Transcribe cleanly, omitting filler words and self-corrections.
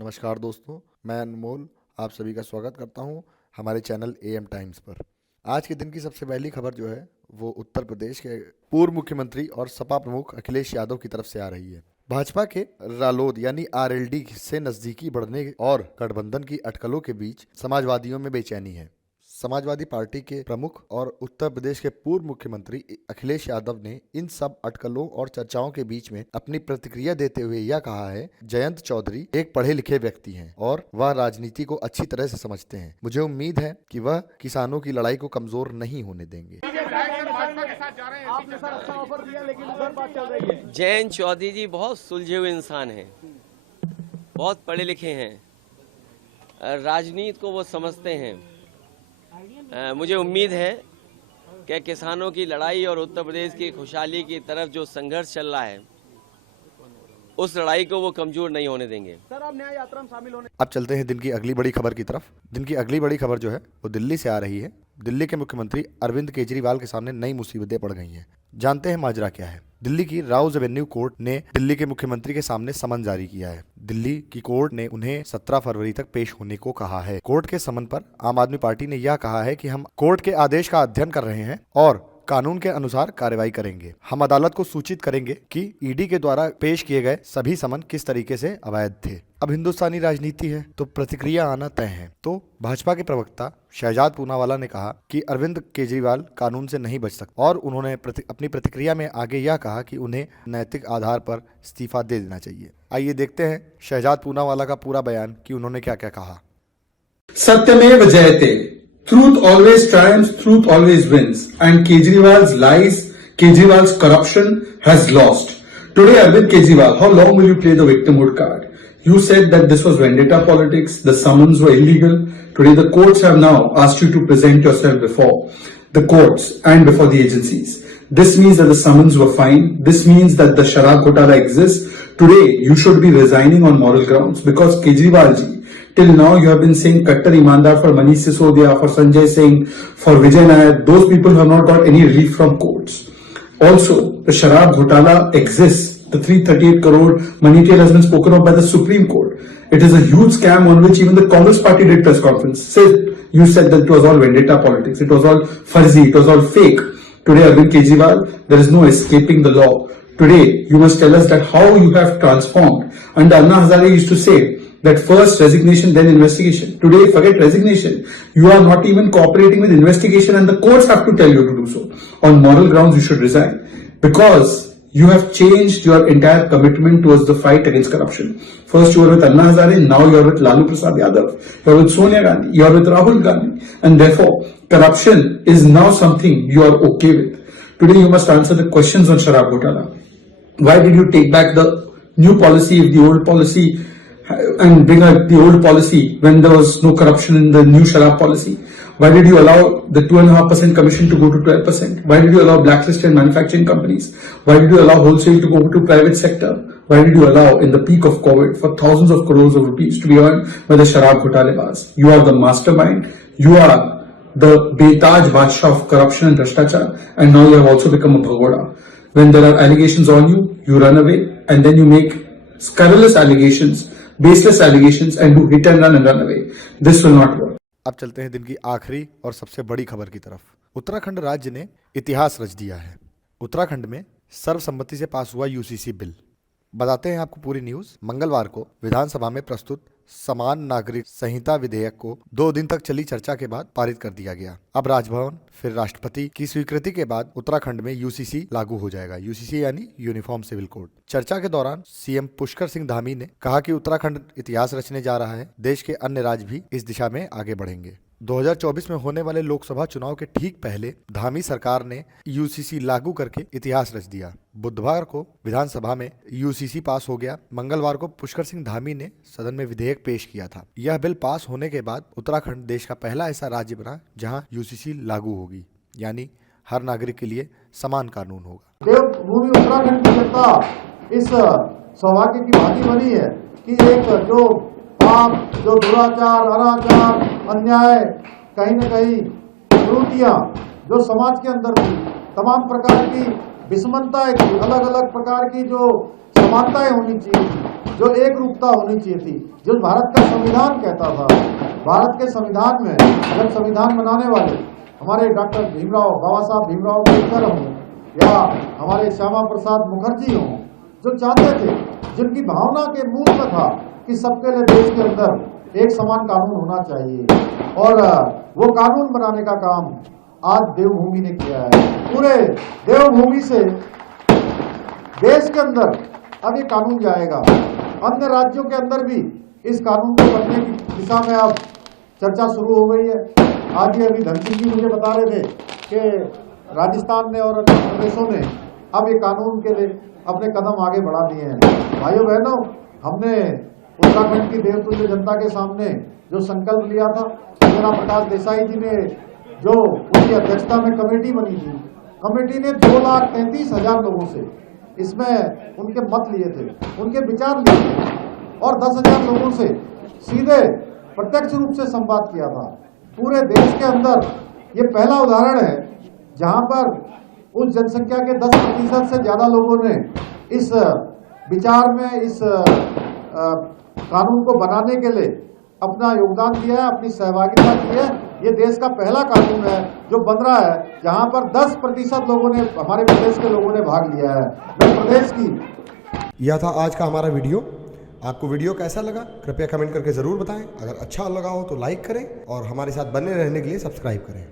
नमस्कार दोस्तों, मैं अनमोल आप सभी का स्वागत करता हूं हमारे चैनल एएम टाइम्स पर। आज के दिन की सबसे पहली खबर जो है वो उत्तर प्रदेश के पूर्व मुख्यमंत्री और सपा प्रमुख अखिलेश यादव की तरफ से आ रही है। भाजपा के रालोद यानी आरएलडी से नजदीकी बढ़ने और गठबंधन की अटकलों के बीच समाजवादियों में बेचैनी है। समाजवादी पार्टी के प्रमुख और उत्तर प्रदेश के पूर्व मुख्यमंत्री अखिलेश यादव ने इन सब अटकलों और चर्चाओं के बीच में अपनी प्रतिक्रिया देते हुए यह कहा है, जयंत चौधरी एक पढ़े लिखे व्यक्ति हैं और वह राजनीति को अच्छी तरह से समझते हैं। मुझे उम्मीद है कि वह किसानों की लड़ाई को कमजोर नहीं होने देंगे। जयंत चौधरी जी बहुत सुलझे हुए इंसान हैं, बहुत पढ़े लिखे हैं, राजनीति को वो समझते हैं। मुझे उम्मीद है कि किसानों की लड़ाई और उत्तर प्रदेश की खुशहाली की तरफ जो संघर्ष चल रहा है उस लड़ाई को वो कमजोर नहीं होने देंगे। सर, आप न्याय यात्रा में शामिल होने। अब चलते हैं दिन की अगली बड़ी खबर की तरफ। दिन की अगली बड़ी खबर जो है वो दिल्ली से आ रही है। दिल्ली के मुख्यमंत्री अरविंद केजरीवाल के सामने नई मुसीबतें पड़ गई हैं। जानते हैं माजरा क्या है। दिल्ली की राउज एवेन्यू कोर्ट ने दिल्ली के मुख्यमंत्री के सामने समन जारी किया है। दिल्ली की कोर्ट ने उन्हें 17 फरवरी तक पेश होने को कहा है। कोर्ट के समन पर आम आदमी पार्टी ने यह कहा है कि हम कोर्ट के आदेश का अध्ययन कर रहे हैं और कानून के अनुसार कार्रवाई करेंगे। हम अदालत को सूचित करेंगे कि ईडी के द्वारा पेश किए गए सभी समन किस तरीके से अवैध थे। अब हिंदुस्तानी राजनीति है तो प्रतिक्रिया आना तय है। तो भाजपा के प्रवक्ता शहजाद पूनावाला ने कहा कि अरविंद केजरीवाल कानून से नहीं बच सकते और उन्होंने अपनी प्रतिक्रिया में आगे यह कहा कि उन्हें नैतिक आधार पर इस्तीफा दे देना चाहिए। आइए देखते हैं शहजाद पूनावाला का पूरा बयान कि उन्होंने क्या क्या कहा। सत्यमेव जयते, truth always triumphs, truth always wins, and Kejriwal's lies, Kejriwal's corruption has lost. Today, Arvind Kejriwal, how long will you play the victimhood card? You said that this was vendetta politics, the summons were illegal. Today, the courts have now asked you to present yourself before the courts and before the agencies. This means that the summons were fine. This means that the Sharab Ghotala exists. Today, you should be resigning on moral grounds because Kejriwal ji, till now you have been saying Kattar Imandar for Manish Sisodia, for Sanjay Singh, for Vijay Nair, those people who have not got any relief from courts. Also, the Sharab Ghotala exists. The 338 crore money trail has been spoken of by the Supreme Court. It is a huge scam on which even the Congress party did press conference. You said that it was all vendetta politics. It was all fuzzy. It was all fake. Today, Arvind Kejriwal, there is no escaping the law. Today, you must tell us that how you have transformed. And Anna Hazare used to say that first resignation, then investigation. Today, forget resignation. You are not even cooperating with investigation and the courts have to tell you to do so. On moral grounds, you should resign because you have changed your entire commitment towards the fight against corruption. First, you were with Anna Hazare, now you are with Lalu Prasad Yadav, you are with Sonia Gandhi, you are with Rahul Gandhi, and therefore, corruption is now something you are okay with. Today, you must answer the questions on Sharab Ghotala. Why did you take back the new policy if the old policy and bring out the old policy when there was no corruption in the new Sharab policy? Why did you allow the 2.5% commission to go to 12%? Why did you allow blacklisted manufacturing companies? Why did you allow wholesale to go to private sector? Why did you allow in the peak of COVID for thousands of crores of rupees to be earned by the Sharab Ghotalebaz? You are the mastermind. You are the Betaj Badshah of corruption and Bhrashtachar, and now you have also become a Bhagoda. When there are allegations on you, you run away and then you make scurrilous allegations, baseless allegations and do hit and run away. This will not work. अब चलते हैं दिन की आखिरी और सबसे बड़ी खबर की तरफ। उत्तराखंड राज्य ने इतिहास रच दिया है। उत्तराखंड में सर्वसम्मति से पास हुआ यूसीसी बिल। बताते हैं आपको पूरी न्यूज। मंगलवार को विधानसभा में प्रस्तुत समान नागरिक संहिता विधेयक को 2 दिन तक चली चर्चा के बाद पारित कर दिया गया। अब राजभवन फिर राष्ट्रपति की स्वीकृति के बाद उत्तराखंड में यूसीसी लागू हो जाएगा। यूसीसी यानी यूनिफॉर्म सिविल कोड। चर्चा के दौरान सीएम पुष्कर सिंह धामी ने कहा कि उत्तराखंड इतिहास रचने जा रहा है। देश के अन्य राज्य भी इस दिशा में आगे बढ़ेंगे। 2024 में होने वाले लोकसभा चुनाव के ठीक पहले धामी सरकार ने यूसीसी लागू करके इतिहास रच दिया। बुधवार को विधानसभा में यूसीसी पास हो गया। मंगलवार को पुष्कर सिंह धामी ने सदन में विधेयक पेश किया था। यह बिल पास होने के बाद उत्तराखंड देश का पहला ऐसा राज्य बना जहां यूसीसी लागू होगी, यानी हर नागरिक के लिए समान कानून होगा। देवभूमि उत्तराखंड की जनता इस सौभाग्य की भागी बनी है कि एक जो पाप, जो दुराचार, अनाचार, अन्याय, कहीं न कहीं त्रुटियां जो समाज के अंदर थी, तमाम प्रकार की विषमताएं थी, अलग अलग प्रकार की जो समानताएं होनी चाहिए थी, जो एक रूपता होनी चाहिए थी, जो भारत का संविधान कहता था। भारत के संविधान में जब संविधान बनाने वाले हमारे डॉक्टर बाबा साहब भीमराव अम्बेडकर हों या हमारे श्यामा प्रसाद मुखर्जी हों, जो चाहते थे, जिनकी भावना के मूल में था कि सबके लिए देश के अंदर एक समान कानून होना चाहिए, और वो कानून बनाने का काम आज देवभूमि ने किया है। पूरे देवभूमि से देश के अंदर अब ये कानून जाएगा, अन्य राज्यों के अंदर भी इस कानून को बनने की दिशा में अब चर्चा शुरू हो गई है। आज ही अभी धन सिंह जी मुझे बता रहे थे कि राजस्थान ने और अन्य प्रदेशों ने अब ये कानून के लिए अपने कदम आगे बढ़ा दिए हैं। भाइयों बहनों, हमने उत्तराखंड की देवतुल्य जनता के सामने जो संकल्प लिया था, जगन्नाथ प्रकाश देसाई जी ने जो उनकी अध्यक्षता में कमेटी बनी थी, कमेटी ने 2,33,000 लोगों से इसमें उनके मत लिए थे, उनके विचार लिए थे, और 10,000 लोगों से सीधे प्रत्यक्ष रूप से संवाद किया था। पूरे देश के अंदर ये पहला उदाहरण है जहां पर उस जनसंख्या के 10% से ज्यादा लोगों ने इस विचार में, इस कानून को बनाने के लिए अपना योगदान दिया है, अपनी सहभागिता की है। ये देश का पहला कानून है जो बन रहा है जहां पर 10% लोगों ने, हमारे प्रदेश के लोगों ने भाग लिया है। मैं प्रदेश की यह था आज का हमारा वीडियो। आपको वीडियो कैसा लगा कृपया कमेंट करके ज़रूर बताएं। अगर अच्छा लगा हो तो लाइक करें और हमारे साथ बने रहने के लिए सब्सक्राइब करें।